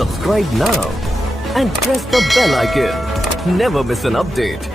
Subscribe now and press the bell icon. Never miss an update.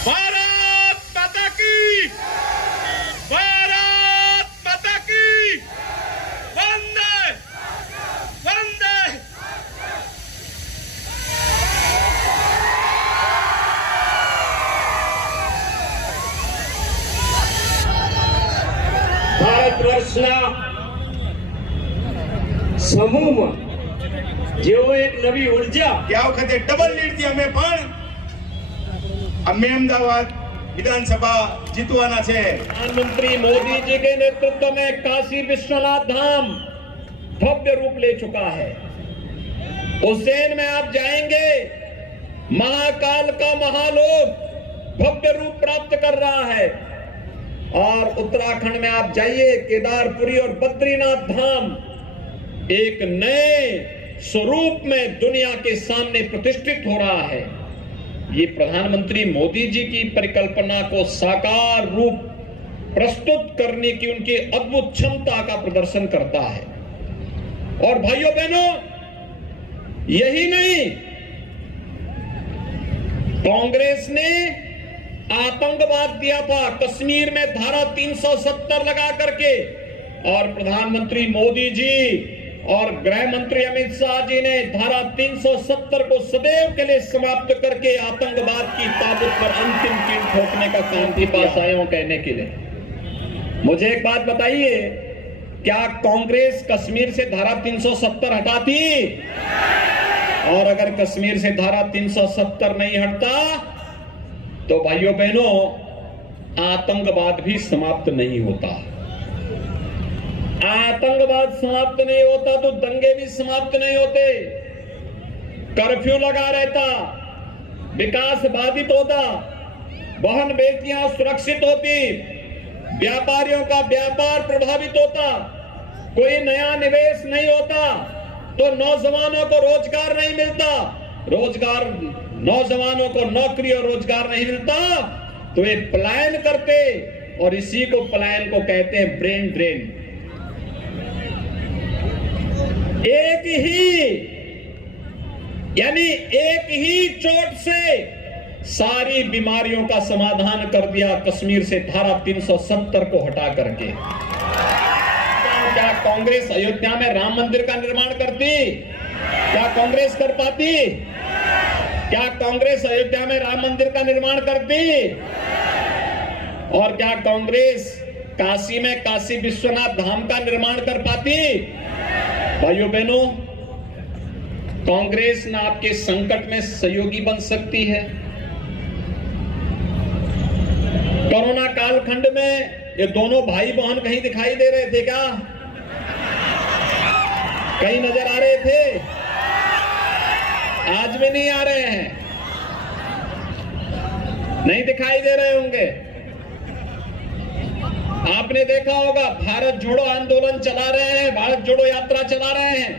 Bharat माता की, भारत माता की, वंदे वंदे। ભારતવર્ષના સમૂહમાં જેવો એક નવી ઉર્જા આ વખતે ડબલ લીડથી અમે અમદાવાદ વિધાનસભા જીતવાના છે। प्रधानमंत्री मोदी जी के नेतृत्व में काशी विश्वनाथ धाम भव्य रूप ले चुका है। उज्जैन में आप जाएंगे, महाकाल का महालोक भव्य रूप प्राप्त कर रहा है। और उत्तराखंड में आप जाइए, केदारपुरी और बद्रीनाथ धाम एक नए स्वरूप में दुनिया के सामने प्रतिष्ठित हो रहा है। ये प्रधानमंत्री मोदी जी की परिकल्पना को साकार रूप प्रस्तुत करने की उनकी अद्भुत क्षमता का प्रदर्शन करता है। और भाइयों बहनों, यही नहीं, कांग्रेस ने आतंकवाद दिया था कश्मीर में धारा 370 लगा करके, और प्रधानमंत्री मोदी जी और गृह मंत्री अमित शाह जी ने धारा 370 को सदैव के लिए समाप्त करके आतंकवाद की ताबूत पर अंतिम कील ठोकने का काम भी पास आए हो कहने के लिए। मुझे एक बात बताइए, क्या कांग्रेस कश्मीर से धारा 370 हटाती? और अगर कश्मीर से धारा 370 नहीं हटता तो भाइयों बहनों, आतंकवाद भी समाप्त नहीं होता। आतंकवाद समाप्त नहीं होता तो दंगे भी समाप्त नहीं होते, कर्फ्यू लगा रहता, विकास बाधित होता, बहन बेटियां सुरक्षित होती, व्यापारियों का व्यापार प्रभावित होता, कोई नया निवेश नहीं होता, तो नौजवानों को रोजगार नहीं मिलता, नौजवानों को नौकरी और रोजगार नहीं मिलता, तो ये पलायन करते, और इसी को पलायन को कहते हैं ब्रेन ड्रेन। एक ही चोट से सारी बीमारियों का समाधान कर दिया कश्मीर से धारा 370 को हटा करके। क्या कांग्रेस अयोध्या में राम मंदिर का निर्माण करती? क्या कांग्रेस कर पाती? क्या कांग्रेस अयोध्या में राम मंदिर का निर्माण करती? और क्या कांग्रेस काशी में काशी विश्वनाथ धाम का निर्माण कर पाती? भाइयों बहनों, कांग्रेस न आपके संकट में सहयोगी बन सकती है। कोरोना कालखंड में ये दोनों भाई बहन कहीं दिखाई दे रहे थे क्या? कहीं नजर आ रहे थे? आज भी नहीं आ रहे हैं, नहीं दिखाई दे रहे होंगे। आपने देखा होगा, भारत जोड़ो आंदोलन चला रहे हैं, भारत जोड़ो यात्रा चला रहे हैं,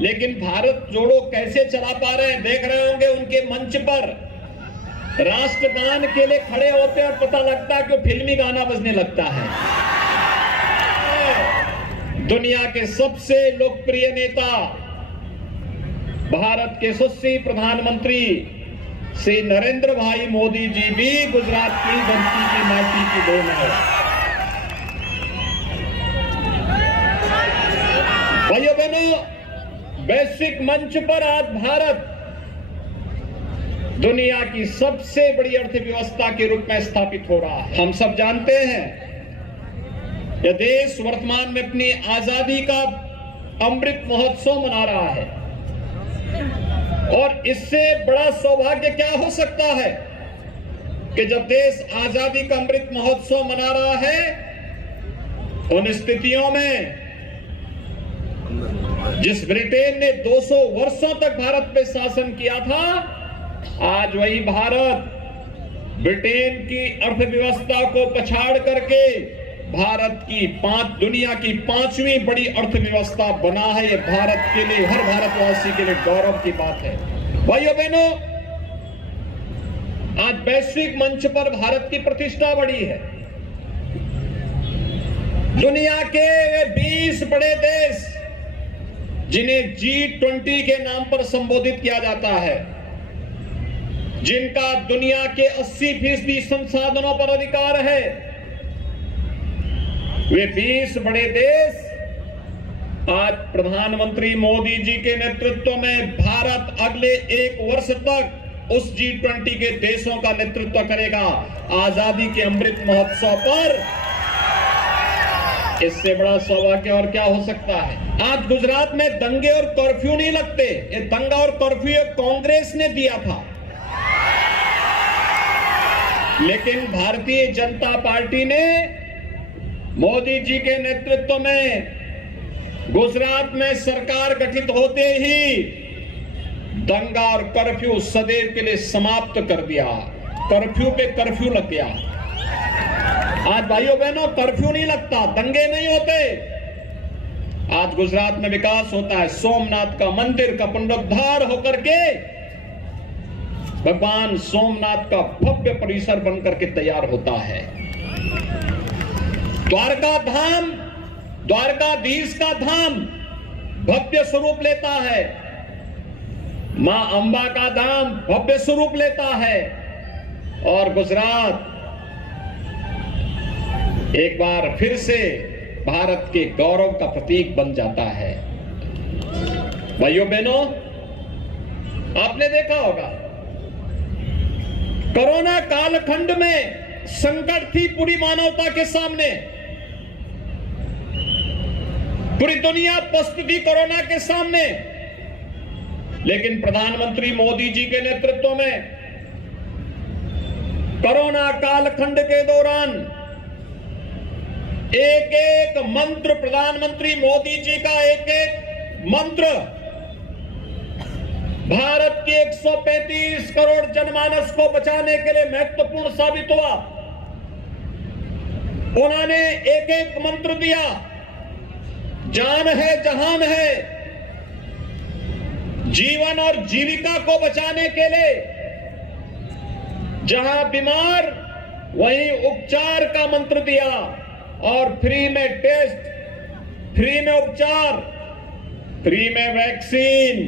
लेकिन भारत जोड़ो कैसे चला पा रहे हैं देख रहे होंगे। उनके मंच पर राष्ट्रगान के लिए खड़े होते हैं और पता लगता है कि फिल्मी गाना बजने लगता है। दुनिया के सबसे लोकप्रिय नेता, भारत के यशस्वी प्रधानमंत्री श्री नरेंद्र भाई मोदी जी भी गुजरात की धरती की माटी की देन है। भाइयों बहनों, वैश्विक मंच पर आज भारत दुनिया की सबसे बड़ी अर्थव्यवस्था के रूप में स्थापित हो रहा है। हम सब जानते हैं यह देश वर्तमान में अपनी आजादी का अमृत महोत्सव मना रहा है। और इससे बड़ा सौभाग्य क्या हो सकता है कि जब देश आजादी का अमृत महोत्सव मना रहा है, उन स्थितियों में जिस ब्रिटेन ने 200 वर्षों तक भारत पे शासन किया था, आज वही भारत ब्रिटेन की अर्थव्यवस्था को पछाड़ करके भारत की दुनिया की 5वीं बड़ी अर्थव्यवस्था बना है। ये भारत के लिए, हर भारतवासी के लिए गौरव की बात है। भाइयों बहनों, आज वैश्विक मंच पर भारत की प्रतिष्ठा बढ़ी है। दुनिया के 20 बड़े देश जिन्हें G20 के नाम पर संबोधित किया जाता है, जिनका दुनिया के 80% संसाधनों पर अधिकार है, वे 20 बड़े देश आज प्रधानमंत्री मोदी जी के नेतृत्व में भारत अगले 1 वर्ष तक उस G20 के देशों का नेतृत्व करेगा। आजादी के अमृत महोत्सव पर इससे बड़ा सौभाग्य और क्या हो सकता है। आज गुजरात में दंगे और कर्फ्यू नहीं लगते। ये दंगा और कर्फ्यू कांग्रेस ने दिया था, लेकिन भारतीय जनता पार्टी ने मोदी जी के नेतृत्व में गुजरात में सरकार गठित होते ही दंगा और कर्फ्यू सदैव के लिए समाप्त कर दिया। कर्फ्यू पे कर्फ्यू लग गया। आज भाइयों बहनों, कर्फ्यू नहीं लगता, दंगे नहीं होते। आज गुजरात में विकास होता है। सोमनाथ का मंदिर का पुनरुद्धार होकर के भगवान सोमनाथ का भव्य परिसर बनकर के तैयार होता है। द्वारका धाम, द्वारकाधीश का धाम भव्य स्वरूप लेता है। मां अंबा का धाम भव्य स्वरूप लेता है। और गुजरात एक बार फिर से भारत के गौरव का प्रतीक बन जाता है। भाइयों बहनों, आपने देखा होगा कोरोना कालखंड में संकट थी पूरी मानवता के सामने। पूरी दुनिया पस्त थी कोरोना के सामने, लेकिन प्रधानमंत्री मोदी जी के नेतृत्व में कोरोना कालखंड के दौरान एक एक मंत्र, प्रधानमंत्री मोदी जी का एक एक मंत्र भारत के 135 करोड़ जनमानस को बचाने के लिए महत्वपूर्ण साबित हुआ। उन्होंने एक एक मंत्र दिया, जान है जहान है। जीवन और जीविका को बचाने के लिए जहां बीमार वहीं उपचार का मंत्र दिया, और फ्री में टेस्ट, फ्री में उपचार, फ्री में वैक्सीन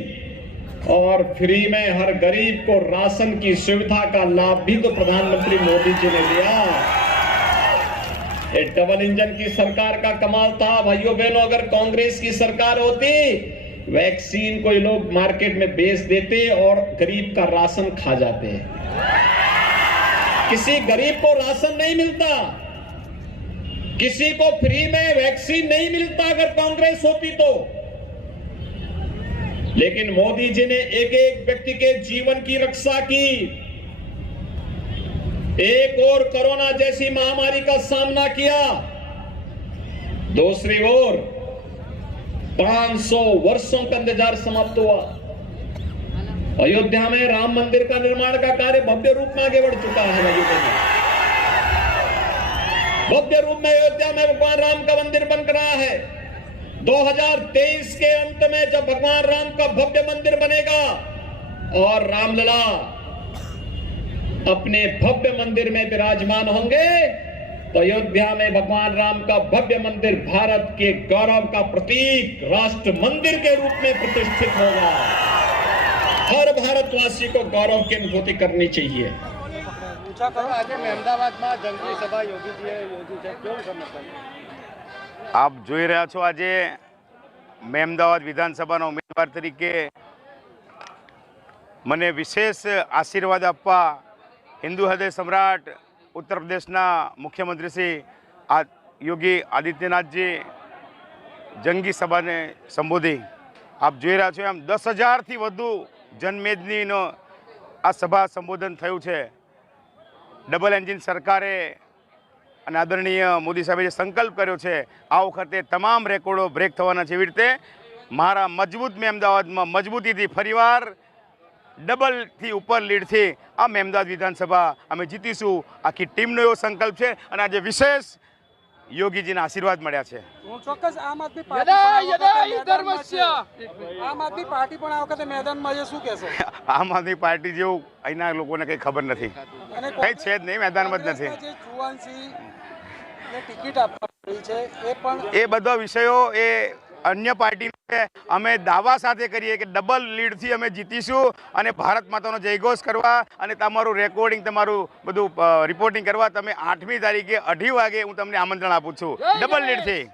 और फ्री में हर गरीब को राशन की सुविधा का लाभ भी तो प्रधानमंत्री मोदी जी ने दिया। ये डबल इंजन की सरकार का कमाल था। भाइयों बहनों, अगर कांग्रेस की सरकार होती, वैक्सीन को ये लोग मार्केट में बेच देते और गरीब का राशन खा जाते। किसी गरीब को राशन नहीं मिलता, किसी को फ्री में वैक्सीन नहीं मिलता अगर कांग्रेस होती तो। लेकिन मोदी जी ने एक एक व्यक्ति के जीवन की रक्षा की। एक और कोरोना जैसी महामारी का सामना किया, दूसरी ओर 500 वर्षों का इंतजार समाप्त हुआ। अयोध्या में राम मंदिर का निर्माण का कार्य भव्य रूप में आगे बढ़ चुका है। भव्य रूप में अयोध्या में भगवान राम का मंदिर बन रहा है। 2023 के अंत में जब भगवान राम का भव्य मंदिर बनेगा और रामलला अपने भव्य मंदिर में विराजमान होंगे, तो अयोध्या में भगवान राम का भव्य मंदिर भारत के गौरव का प्रतीक राष्ट्र मंदिर के रूप में प्रतिष्ठित होगा। हर भारतवासी को गौरव की अनुभूति करनी चाहिए। આજે મહેમદાવાદમાં જંગી સભા યોગીજીએ યોજી છે, કેવું સમર્થન? આપ જોઈ રહ્યા છો, આજે મહેમદાવાદ વિધાનસભાના ઉમેદવાર તરીકે મને વિશેષ આશીર્વાદ આપવા હિન્દુ હૃદય સમ્રાટ ઉત્તર પ્રદેશના મુખ્યમંત્રી શ્રી યોગી આદિત્યનાથજી જંગી સભાને સંબોધી. આપ જોઈ રહ્યા છો એમ 10,000થી વધુ જનમેદનીનો આ સભા સંબોધન થયું છે. ડબલ એન્જિન સરકારે અને આદરણીય મોદી સાહેબે જે સંકલ્પ કર્યો છે આ વખતે તમામ રેકોર્ડો બ્રેક થવાના છે. એવી રીતે મારા મજબૂત મેમદાવાદમાં મજબૂતીથી ફરીવાર ડબલથી ઉપર લીડથી આ મેમદાવાદ વિધાનસભા અમે જીતીશું. આખી ટીમનો એવો સંકલ્પ છે અને આજે વિશેષ યોગીજીના આશીર્વાદ મળ્યા છે. હું ચોક્કસ આમ આદમી પાર્ટી પણ આ વખતે મેદાનમાં છે, શું કહેશો? આમ આદમી પાર્ટી જેવું અહીંના લોકોને કંઈ ખબર નથી, અને કંઈ છે જ નહીં, મેદાનમાં જ નથી. જે જુવાનસિંહને ટિકિટ આપવામાં આવી છે એ પણ એ બધા વિષયો એ અન્ય પાર્ટી છે. અમે દાવા સાથે કરીએ કે ડબલ લીડથી અમે જીતીશું અને ભારત માતાનો જયઘોષ કરવા અને તમારું રેકોર્ડિંગ, તમારું બધું રિપોર્ટિંગ કરવા તમે 8મી તારીખે 2:30 વાગે હું તમને આમંત્રણ આપું છું ડબલ લીડથી.